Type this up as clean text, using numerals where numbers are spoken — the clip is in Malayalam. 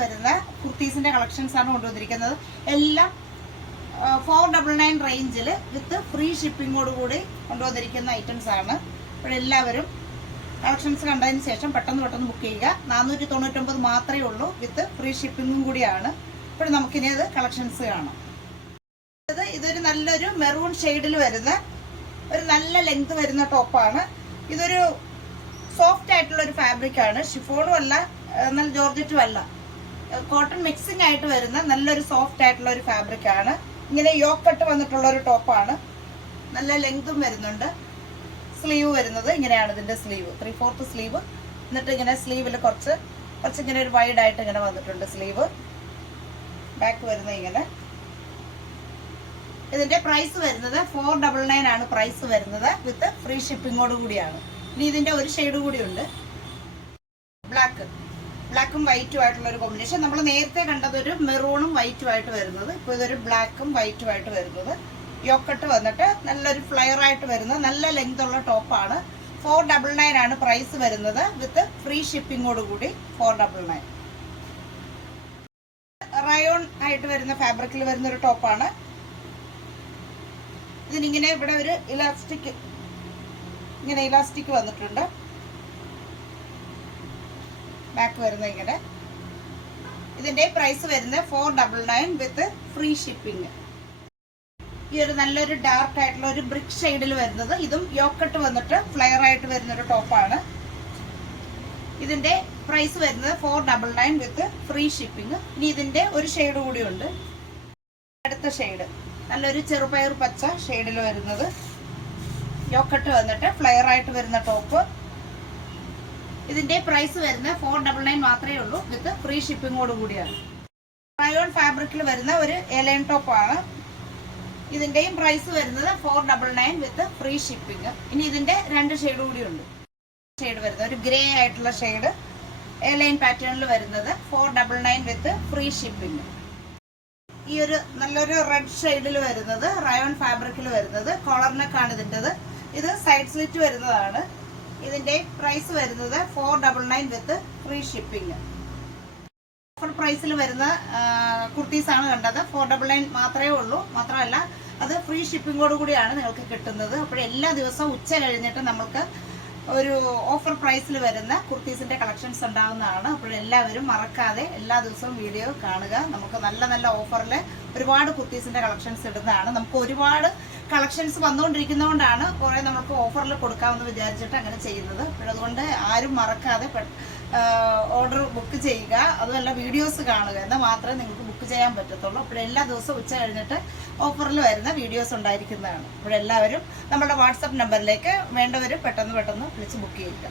വരുന്ന കുർത്തീസിന്റെ കളക്ഷൻസ് ആണ് കൊണ്ടുവന്നിരിക്കുന്നത്. എല്ലാം 499 റേഞ്ചിൽ വിത്ത് ഫ്രീ ഷിപ്പിങ്ങോട് കൂടി കൊണ്ടുവന്നിരിക്കുന്ന ഐറ്റംസ് ആണ്. ഇപ്പോഴെല്ലാവരും കളക്ഷൻസ് കണ്ടതിന് ശേഷം പെട്ടെന്ന് ബുക്ക് ചെയ്യുക. 499 മാത്രമേ ഉള്ളൂ, വിത്ത് ഫ്രീ ഷിപ്പിങ്ങും കൂടിയാണ്. ഇപ്പോൾ നമുക്കിനി അത് കളക്ഷൻസ് കാണാം. ഇതൊരു നല്ലൊരു മെറൂൺ ഷെയ്ഡിൽ വരുന്ന ഒരു നല്ല ലെങ്ത് വരുന്ന ടോപ്പാണ്. ഇതൊരു സോഫ്റ്റ് ആയിട്ടുള്ള ഒരു ഫാബ്രിക് ആണ്. ഷിഫോണും അല്ല, എന്നാൽ ജോർജറ്റും അല്ല, കോട്ടൺ മിക്സിംഗ് ആയിട്ട് വരുന്ന നല്ലൊരു സോഫ്റ്റ് ആയിട്ടുള്ള ഒരു ഫാബ്രിക് ആണ്. ഇങ്ങനെ യോക്കട്ട് വന്നിട്ടുള്ള ഒരു ടോപ്പാണ്. നല്ല ലെങ്തും വരുന്നുണ്ട്. സ്ലീവ് വരുന്നത് ഇങ്ങനെയാണ്. ഇതിന്റെ സ്ലീവ് 3/4 സ്ലീവ്. എന്നിട്ട് ഇങ്ങനെ സ്ലീവിൽ കുറച്ച് ഇങ്ങനെ ഒരു വൈഡ് ആയിട്ട് ഇങ്ങനെ വന്നിട്ടുണ്ട് സ്ലീവ്. ബാക്ക് വരുന്നത് ഇങ്ങനെ. ഇതിന്റെ പ്രൈസ് വരുന്നത് 499 ആണ് പ്രൈസ് വരുന്നത്, വിത്ത് ഫ്രീ ഷിപ്പിങ്ങോട് കൂടിയാണ്. ഇനി ഇതിന്റെ ഒരു ഷെയ്ഡ് കൂടി ഉണ്ട്, ബ്ലാക്കും വൈറ്റും ആയിട്ടുള്ള ഒരു കോമ്പിനേഷൻ. നമ്മൾ നേരത്തെ കണ്ടത് ഒരു മെറൂണും വൈറ്റും ആയിട്ട് വരുന്നത്, ഇപ്പോൾ ഇതൊരു ബ്ലാക്കും വൈറ്റും ആയിട്ട് വരുന്നത്. യോക്കട്ട് വന്നിട്ട് നല്ലൊരു ഫ്ലെയർ ആയിട്ട് വരുന്ന നല്ല ലെങ്ത് ഉള്ള ടോപ്പാണ്. 499 ആണ് പ്രൈസ് വരുന്നത്, വിത്ത് ഫ്രീ ഷിപ്പിങ്ങോട് കൂടി 499. റയോൺ ആയിട്ട് വരുന്ന ഫാബ്രിക്കിൽ വരുന്ന ഒരു ടോപ്പാണ്. ഇതിനിങ്ങനെ ഇവിടെ ഒരു ഇലാസ്റ്റിക് വന്നിട്ടുണ്ട്. ബാക്ക് വരുന്ന ഇങ്ങനെ. ഇതിന്റെ പ്രൈസ് വരുന്നത് 499 വിത്ത് ഫ്രീ ഷിപ്പിംഗ്. ഈ ഒരു നല്ലൊരു ഡാർക്ക് ആയിട്ടുള്ള ഒരു ബ്രിക്ക് ഷെയ്ഡിൽ വരുന്നത്, ഇതും യോക്കട്ട് വന്നിട്ട് ഫ്ലെയർ ആയിട്ട് വരുന്ന ഒരു ടോപ്പാണ്. ഇതിന്റെ പ്രൈസ് വരുന്നത് 499 വിത്ത് ഫ്രീ ഷിപ്പിംഗ്. ഇനി ഇതിന്റെ ഒരു ഷെയ്ഡ് കൂടി ഉണ്ട്. അടുത്ത ഷെയ്ഡ് നല്ലൊരു ചെറുപയർ പച്ച ഷെയ്ഡിൽ വരുന്നത്, യോക്കട്ട് വന്നിട്ട് ഫ്ലെയർ ആയിട്ട് വരുന്ന ടോപ്പ്. ഇതിന്റെ പ്രൈസ് വരുന്നത് 499 മാത്രമേ ഉള്ളൂ, വിത്ത് ഫ്രീ ഷിപ്പിങ്ങോട് കൂടിയാണ്. റയോൺ ഫാബ്രിക്കിൽ വരുന്ന ഒരു എലൈൻ ടോപ്പാണ്. ഇതിന്റെയും പ്രൈസ് വരുന്നത് 499 വിത്ത് ഫ്രീ ഷിപ്പിംഗ്. ഇനി ഇതിന്റെ രണ്ട് ഷെയ്ഡ് കൂടി ഉണ്ട്. ഷെയ്ഡ് വരുന്നത് ഒരു ഗ്രേ ആയിട്ടുള്ള ഷെയ്ഡ്, എലൈൻ പാറ്റേണിൽ വരുന്നത് 499 വിത്ത് ഫ്രീ ഷിപ്പിംഗ്. ഈ ഒരു നല്ലൊരു റെഡ് ഷെയ്ഡിൽ വരുന്നത്, റയോൺ ഫാബ്രിക്കിൽ വരുന്നത്, കോളർ നെക്കാണ് ഇതിൻ്റെത്. ഇത് സൈഡ് സ്ലിറ്റ് വരുന്നതാണ്. ഇതിന്റെ പ്രൈസ് വരുന്നത് 499 വിത്ത് ഫ്രീ ഷിപ്പിംഗ്. ഓഫർ പ്രൈസിൽ വരുന്ന കുർത്തീസ് ആണ് കണ്ടത്. 499 മാത്രമേ ഉള്ളൂ. മാത്രമല്ല അത് ഫ്രീ ഷിപ്പിങ്ങോട് കൂടിയാണ് നിങ്ങൾക്ക് കിട്ടുന്നത്. അപ്പോൾ എല്ലാ ദിവസവും ഉച്ച കഴിഞ്ഞിട്ട് നമുക്ക് ഒരു ഓഫർ പ്രൈസിൽ വരുന്ന കുർത്തീസിന്റെ കളക്ഷൻസ് ഉണ്ടാകുന്നതാണ്. അപ്പോൾ എല്ലാവരും മറക്കാതെ എല്ലാ ദിവസവും വീഡിയോ കാണുക. നമുക്ക് നല്ല നല്ല ഓഫറിൽ ഒരുപാട് കുർത്തീസിന്റെ കളക്ഷൻസ് ഇടുന്നതാണ്. നമുക്ക് ഒരുപാട് കളക്ഷൻസ് വന്നുകൊണ്ടിരിക്കുന്നതുകൊണ്ടാണ് കുറേ നമുക്ക് ഓഫറിൽ കൊടുക്കാമെന്ന് വിചാരിച്ചിട്ട് അങ്ങനെ ചെയ്യുന്നത്. അപ്പോൾ അതുകൊണ്ട് ആരും മറക്കാതെ ഓർഡർ ബുക്ക് ചെയ്യുക. അതുമല്ല വീഡിയോസ് കാണുക, എന്നാൽ മാത്രമേ നിങ്ങൾക്ക് ബുക്ക് ചെയ്യാൻ പറ്റത്തുള്ളൂ. അപ്പോൾ എല്ലാ ദിവസവും ഉച്ച കഴിഞ്ഞിട്ട് ഓഫറിൽ വരുന്ന വീഡിയോസ് ഉണ്ടായിരിക്കുന്നതാണ്. അപ്പോൾ എല്ലാവരും നമ്മുടെ വാട്സപ്പ് നമ്പറിലേക്ക് വേണ്ടവർ പെട്ടെന്ന് വിളിച്ച് ബുക്ക് ചെയ്യുക.